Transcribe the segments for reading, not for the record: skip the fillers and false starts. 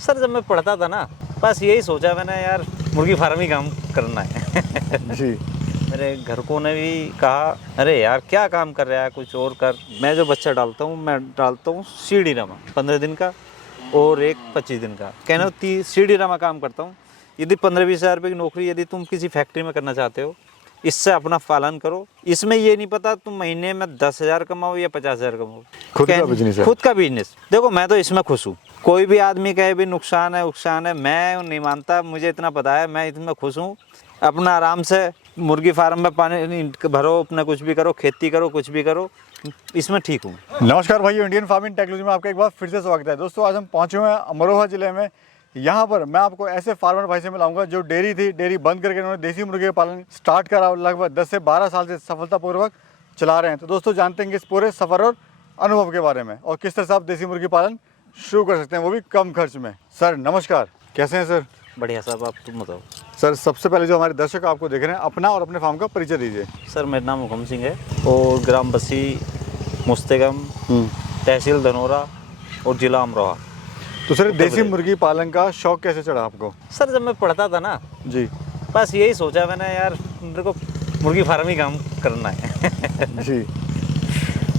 Sir जब मैं पढ़ता था ना, बस यही सोचा मैंने यार मुर्गी फार्म ही काम करना है। जी। मेरे घर को ने भी कहा अरे यार क्या काम कर रहा है, कुछ और कर। मैं जो बच्चा डालता हूँ, मैं डालता हूँ सीढ़ी रमा 15 दिन का और एक 25 दिन का। कहना सीढ़ी रमा काम करता हूँ। यदि 15-20 हज़ार रुपये की नौकरी यदि तुम किसी फैक्ट्री में करना चाहते हो, इससे अपना पालन करो। इसमें ये नहीं पता तुम महीने में 10,000 कमाओ या 50,000 कमाओ। खुद का बिजनेस है। खुद का बिजनेस। देखो मैं तो इसमें खुश हूँ। कोई भी आदमी कहे भी नुकसान है, मैं नहीं मानता। मुझे इतना पता है, मैं इसमें खुश हूँ। अपना आराम से मुर्गी फार्म में पानी भरो, अपना कुछ भी करो, खेती करो, कुछ भी करो, इसमें ठीक हूँ। नमस्कार भाई, इंडियन फार्मिंग टेक्नोलॉजी में आपका एक बार फिर से स्वागत है। दोस्तों आज हम पहुंचे हुए हैं अमरोहा जिले में। यहाँ पर मैं आपको ऐसे फार्मर भाई से मिलाऊंगा जो डेयरी बंद करके उन्होंने देसी मुर्गे का पालन स्टार्ट करा, लगभग 10 से 12 साल से सफलतापूर्वक चला रहे हैं। तो दोस्तों जानते हैं कि इस पूरे सफर और अनुभव के बारे में और किस तरह से आप देसी मुर्गी पालन शुरू कर सकते हैं, वो भी कम खर्च में। सर नमस्कार, कैसे हैं सर? बढ़िया साहब, आप तुम बताओ। सर सबसे पहले जो हमारे दर्शक आपको देख रहे हैं, अपना और अपने फार्म का परिचय दीजिए। सर मेरा नाम हुकम सिंह है और ग्राम बसी मुस्तगम, तहसील धनोरा और जिला अमरोहा। तो सर देसी मुर्गी पालन का शौक कैसे चढ़ा आपको? सर जब मैं पढ़ता था ना, जी, बस यही सोचा मैंने यार मेरे को मुर्गी फार्म ही काम करना है। जी,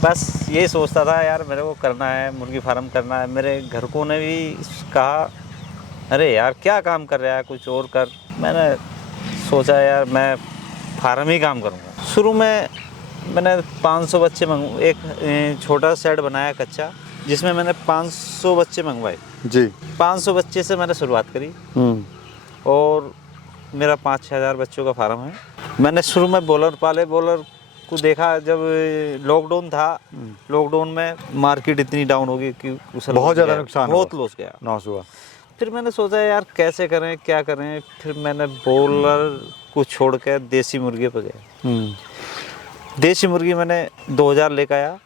बस यही सोचता था यार मेरे को करना है, मुर्गी फार्म करना है। मेरे घर को ने भी कहा अरे यार क्या काम कर रहा है, कुछ और कर। मैंने सोचा यार मैं फार्म ही काम करूँगा। शुरू में मैंने 500 बच्चे एक छोटा सेट बनाया कच्चा, जिसमें मैंने 500 बच्चे मंगवाए। जी। 500 बच्चे से मैंने शुरुआत करी और मेरा 5-6 हज़ार बच्चों का फार्म है। मैंने शुरू में बॉलर पाले, बॉलर को देखा जब लॉकडाउन था। लॉकडाउन में मार्केट इतनी डाउन हो गई कि उसे बहुत ज़्यादा नुकसान, बहुत लॉस गया, लॉस हुआ। फिर मैंने सोचा यार कैसे करें, क्या करें। फिर मैंने बॉलर को छोड़ कर देसी मुर्गे पर गया। देसी मुर्गी मैंने 2000 लेकर आया,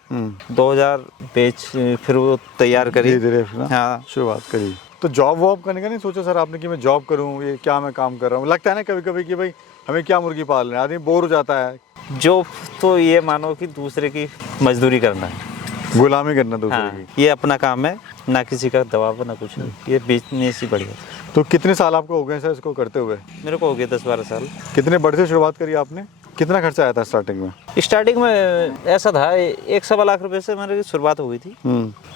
2000 बेच, फिर वो तैयार करी, धीरे हाँ शुरुआत करी। तो जॉब वॉब करने का नहीं सोचा सर आपने कि मैं जॉब करूं, ये क्या मैं काम कर रहा हूं? लगता है ना कभी कभी कि भाई हमें क्या मुर्गी पाल रहे हैं, आदमी बोर हो जाता है। जॉब तो ये मानो कि दूसरे की मजदूरी करना है, गुलामी करना दूसरे हाँ, की। ये अपना काम है, ना किसी का दबाव ना कुछ नहीं। ये बिजनेस ही बढ़िया। तो कितने साल आपको हो गए सर इसको करते हुए? मेरे को हो गया 10-12 साल। कितने बड़े से शुरुआत करी आपने? कितना खर्चा आया था स्टार्टिंग में? स्टार्टिंग में ऐसा था 1-1.25 लाख रुपए से मेरी शुरुआत हो गई थी।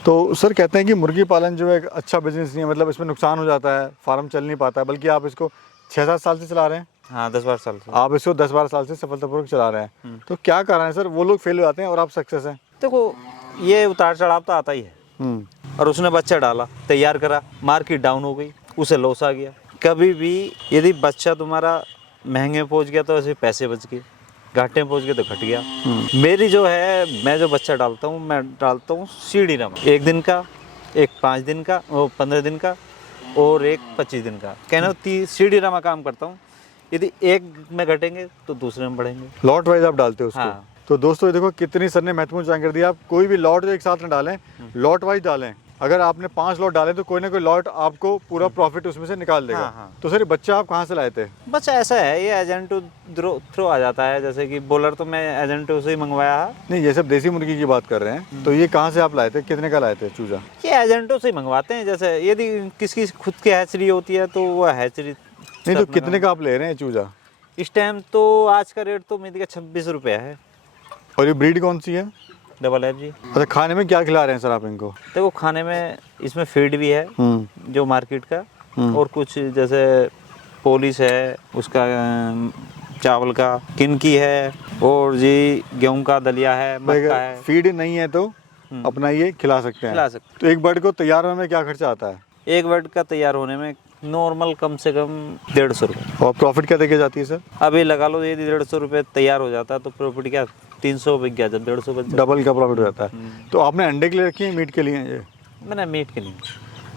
तो सर कहते हैं कि मुर्गी पालन जो है एक अच्छा बिजनेस नहीं है, मतलब इसमें नुकसान हो जाता है, फार्म चल नहीं पाता है, बल्कि आप इसको 6-7 साल से चला रहे हैं। हाँ 10-12 साल से। आप इसको 10-12 साल से सफलतापूर्वक चला रहे हैं। तो क्या कारण है सर, वो लोग फेल हो जाते हैं और आप सक्सेस हैं? देखो ये उतार चढ़ाव तो आता ही है। और उसने बच्चा डाला, तैयार करा, मार्केट डाउन हो गई, उसे लॉस आ गया। कभी भी यदि बच्चा तुम्हारा महंगे पहुंच गया तो ऐसे पैसे बच गए, घाटे में पहुंच गए तो घट गया। मेरी जो है, मैं जो बच्चा डालता हूँ, मैं डालता हूँ सीढ़ी रमा 1 दिन का, एक 5 दिन का, वो 15 दिन का और एक 25 दिन का। कहना सीढ़ी रमा काम करता हूँ। यदि एक में घटेंगे तो दूसरे में बढ़ेंगे। लॉट वाइज आप डालते हो उसको? हाँ। तो दोस्तों ये देखो कितनी सर ने महत्वपूर्ण जानकारी दी। आप कोई भी लॉट एक साथ न डालें, लॉट वाइज डालें। अगर आपने 5 लॉट डाले तो कोई ना कोई लॉट आपको पूरा प्रॉफिट उसमें से निकाल देगा। हाँ। तो सर ये बच्चा आप कहाँ से लाए थे? बस ऐसा है, ये एजेंट थ्रू आ जाता है। जैसे कि बॉलर तो मैं एजेंट से ही मंगवाया है। नहीं, ये सब देसी मुर्गी की बात कर रहे हैं, तो ये कहाँ से आप लाए थे, कितने का लाए थे चूजा? ये एजेंटों से ही मंगवाते हैं। जैसे यदि किसकी खुद की हैचरी होती है तो वो हैचरी। नहीं तो कितने का आप ले रहे हैं चूजा? इस टाइम तो आज का रेट तो मेरे 26 रुपये है। और ये ब्रीड कौन सी है? Double F G. अच्छा, खाने में क्या खिला रहे हैं सर आप इनको? देखो खाने में इसमें फीड भी है जो मार्केट का, और कुछ जैसे पॉलिश है उसका, चावल का किनकी है, और जी गेहूं का दलिया है, मक्का है। फीड नहीं है तो अपना ये खिला सकते हैं। खिला सकते। तो एक बर्ड को तैयार होने में क्या खर्चा आता है? एक बर्ड का तैयार होने में नॉर्मल कम से कम 150 रुपये। और प्रॉफिट क्या देके जाती है सर? अभी लगा लो यदि 150 रुपये तैयार हो जाता है तो प्रॉफिट क्या 300 बिक गया, जब 150 बच जाता। डबल का प्रॉफिट हो जाता है। तो आपने अंडे के लिए रखी है, मीट के लिए है ये? मैंने मीट के लिए।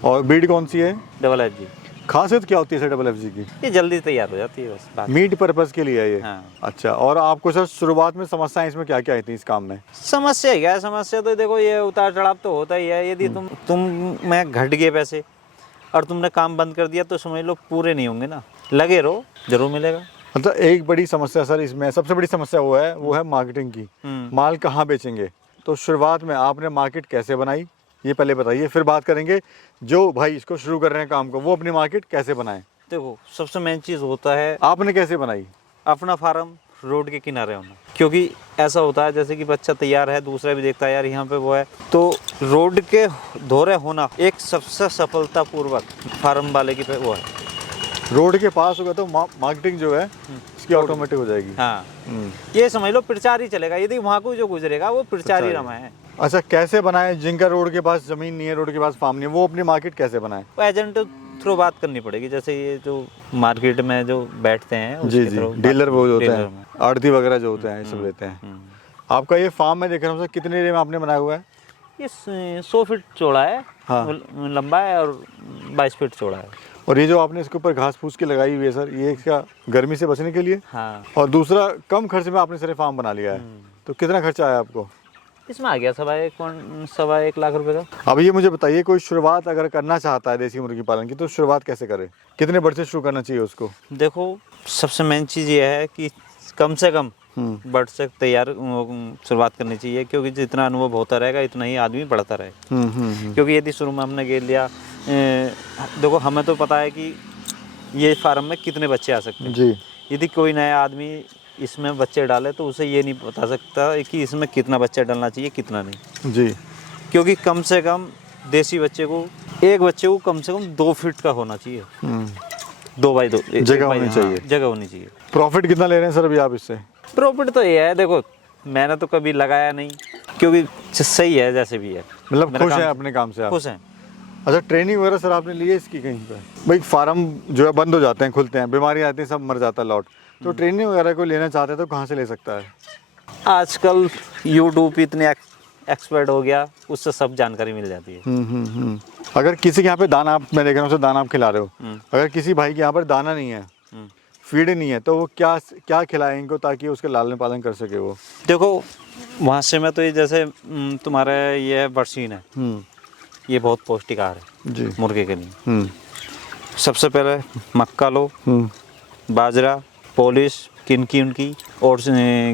और ब्रीड कौन सी है? Double F G. खासियत क्या होती है सर डबल एफ जी की? ये जल्दी तैयार हो जाती है, बस बात। मीट पर्पस के लिए है ये? हाँ। अच्छा, और आपको सर शुरुआत में समस्याएं इसमें क्या क्या आई थी इस काम में? समस्या क्या है? समस्या तो देखो ये उतार चढ़ाव तो होता ही है। यदि तुम में घट गए पैसे और तुमने काम बंद कर दिया तो समझ लो पूरे नहीं होंगे ना। लगे रहो, जरूर मिलेगा। अच्छा, एक बड़ी समस्या सर इसमें, सबसे बड़ी समस्या वो है मार्केटिंग की। माल कहाँ बेचेंगे? तो शुरुआत में आपने मार्केट कैसे बनाई ये पहले बताइए, फिर बात करेंगे जो भाई इसको शुरू कर रहे हैं काम को, वो अपनी मार्केट कैसे बनाएं। देखो सबसे मेन चीज़ होता है आपने कैसे बनाई? अपना फार्म रोड के किनारे होना, क्योंकि ऐसा होता है जैसे कि बच्चा तैयार है, दूसरा भी देखता है यार यहाँ पे वो है, तो रोड के धोरे होना एक सबसे सफलतापूर्वक फार्म वाले की वो है। रोड के पास होगा तो मार्केटिंग जो है इसकी ऑटोमेटिक हो जाएगी। हाँ, ये समझ लो प्रचार ही चलेगा, यदि वहाँ को जो गुजरेगा वो प्रचार ही रमा है। अच्छा, कैसे बनाए जिनका रोड के पास जमीन नहीं है, रोड के पास फार्म नहीं है, वो अपनी मार्केट कैसे बनाए? वो एजेंट थ्रू बात करनी पड़ेगी, जैसे ये जो मार्केट में जो बैठते हैं जी जी, डीलर वो जो होते डीलर हैं, आड़ती वगैरह जो होते हैं, ये सब लेते हैं। आपका ये फार्म मैं देख रहा हूँ, कितने एरिया में आपने बनाया हुआ है? ये 100 फीट चौड़ा है, हाँ। लंबा है और 22 फीट चौड़ा है। और ये जो आपने इसके ऊपर घास फूस की लगाई हुई है सर, ये क्या गर्मी से बचने के लिए? हाँ। और दूसरा, कम खर्च में आपने सारे फार्म बना लिया है, तो कितना खर्चा आया आपको? इसमें आ गया 1.25 लाख रुपए का। अब ये मुझे बताइए, कोई शुरुआत अगर करना चाहता है देसी मुर्गी पालन की, तो शुरुआत कैसे करे? कितने बर्ड से शुरू करना चाहिए उसको? देखो सबसे मेन चीज़ ये है कि कम से कम बर्ड से तैयार शुरुआत करनी चाहिए, क्योंकि जितना अनुभव होता रहेगा इतना ही आदमी बढ़ता रहेगा। क्योंकि यदि शुरू में हमने गेर लिया, देखो हमें तो पता है कि ये फार्म में कितने बच्चे आ सकते हैं जी। यदि कोई नया आदमी इसमें बच्चे डाले तो उसे ये नहीं बता सकता कि इसमें कितना बच्चा डालना चाहिए कितना नहीं जी। क्योंकि कम से कम देसी बच्चे को, एक बच्चे को कम से कम 2 फीट का होना चाहिए, 2 बाई 2 जगह होनी चाहिए। जगह होनी चाहिए। प्रॉफिट कितना ले रहे हैं सर अभी आप इससे? प्रॉफिट तो ये है, देखो मैंने तो कभी लगाया नहीं, क्योंकि सही है जैसे भी है, मतलब खुश हैं अपने काम से आप? खुश हैं। अच्छा, ट्रेनिंग वगैरह सर आपने ली है इसकी कहीं पे? भाई फार्म जो है बंद हो जाते हैं, खुलते हैं, बीमारी आती है, सब मर जाता है लॉट, तो ट्रेनिंग वगैरह को लेना चाहते हैं तो कहाँ से ले सकता है? आजकल यूट्यूब इतने एक्सपर्ट हो गया, उससे सब जानकारी मिल जाती है। अगर किसी के यहाँ पे दाना, मैं देख रहा हूँ दाना आप खिला रहे हो, अगर किसी भाई के यहाँ पर दाना नहीं है, फीड नहीं है, तो वो क्या क्या खिलाए इनको ताकि उसके लालन पालन कर सके वो? देखो वहाँ से मैं तो ये जैसे तुम्हारा ये है बरसीन है, ये बहुत पौष्टिक आहार है जी मुर्गे के लिए। सबसे पहले मक्का लो, बाजरा, पॉलिश, किनकी उनकी, और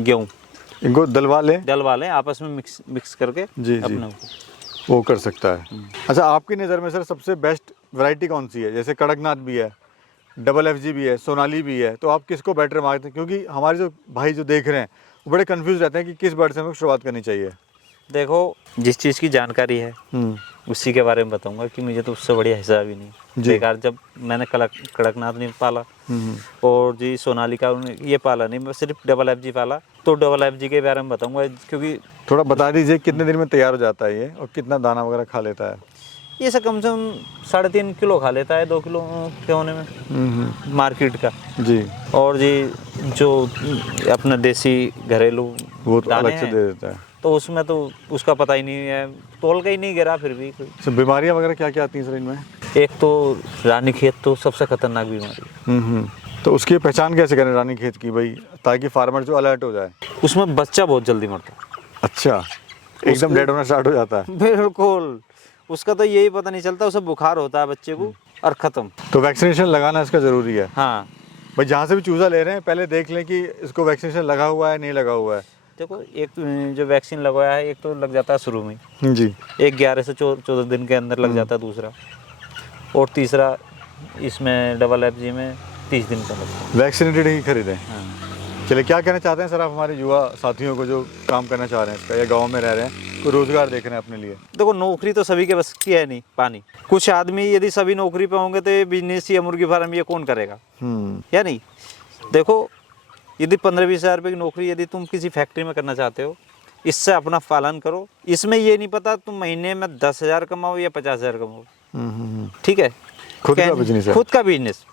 गेहूँ, इनको दलवा लें आपस में मिक्स करके जी अपने वो कर सकता है। अच्छा, आपकी नज़र में सर सबसे बेस्ट वैरायटी कौन सी है? जैसे कड़कनाथ भी है, डबल FG भी है, सोनाली भी है, तो आप किसको बेटर मानते हैं? क्योंकि हमारे जो भाई जो देख रहे हैं वो बड़े कंफ्यूज रहते हैं कि किस बर्ड से हमें शुरुआत करनी चाहिए। देखो जिस चीज़ की जानकारी है उसी के बारे में बताऊंगा, कि मुझे तो उससे बढ़िया हिसाब ही नहीं। बेकार जब मैंने कड़कनाथ नहीं पाला और जी सोनालिका ये पाला नहीं, मैं सिर्फ डबल FG पाला, तो डबल FG के बारे में बताऊंगा। क्योंकि थोड़ा बता दीजिए कितने दिन में तैयार हो जाता है ये, और कितना दाना वगैरह खा लेता है? ये सब कम से कम 3.5 किलो खा लेता है 2 किलो के होने में मार्केट का जी। और जी जो अपना देसी घरेलू वो तो दाने अलग से हैं, दे देता है, तो उसमें तो उसका पता ही नहीं है, तोल का ही नहीं गिरा फिर भी। सब बीमारियां वगैरह क्या क्या आती हैं सर इनमें? एक तो रानीखेत तो सबसे खतरनाक बीमारी। तो उसकी पहचान कैसे करें रानीखेत की भाई, ताकि फार्मर जो अलर्ट हो जाए? उसमें बच्चा बहुत जल्दी मरता है। अच्छा, एकदम डेड होना स्टार्ट हो जाता है? बिल्कुल, उसका तो यही पता नहीं चलता, उसे बुखार होता है बच्चे को और ख़त्म। तो वैक्सीनेशन लगाना इसका ज़रूरी है? हाँ भाई, जहाँ से भी चूज़ा ले रहे हैं पहले देख लें कि इसको वैक्सीनेशन लगा हुआ है नहीं लगा हुआ है। देखो एक जो वैक्सीन लगवाया है, एक तो लग जाता है शुरू में जी, एक 11 से 14 दिन के अंदर लग जाता है दूसरा, और तीसरा इसमें डबल FG में 30 दिन का लगता है। वैक्सीनेटेड ही खरीदें। हाँ। चलिए, क्या कहना चाहते हैं सर आप हमारे युवा साथियों को जो काम करना चाह रहे हैं इसका, या गांव में रह रहे हैं, कोई रोजगार देख रहे हैं अपने लिए? देखो नौकरी तो सभी के बस की है नहीं पानी। कुछ आदमी यदि सभी नौकरी पे होंगे तो ये बिजनेस या मुर्गी फार्म ये कौन करेगा, या नहीं? देखो यदि 15-20 हज़ार रुपये की नौकरी यदि तुम किसी फैक्ट्री में करना चाहते हो, इससे अपना पालन करो। इसमें ये नहीं पता तुम महीने में 10,000 कमाओ या 50,000 कमाओ, ठीक है? खुद का बिजनेस है। खुद का बिजनेस।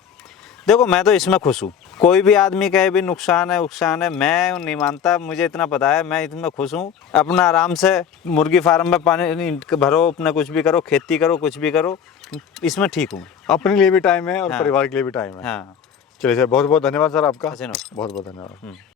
देखो मैं तो इसमें खुश हूँ। कोई भी आदमी कहे भी नुकसान है, मैं नहीं मानता, मुझे इतना पता है, मैं इसमें खुश हूँ। अपना आराम से मुर्गी फार्म में पानी भरो, अपना कुछ भी करो, खेती करो, कुछ भी करो, इसमें ठीक हूँ। अपने लिए भी टाइम है और हाँ। परिवार के लिए भी टाइम है। हाँ। चलिए सर, बहुत बहुत धन्यवाद सर आपका। बहुत बहुत बहुत धन्यवाद।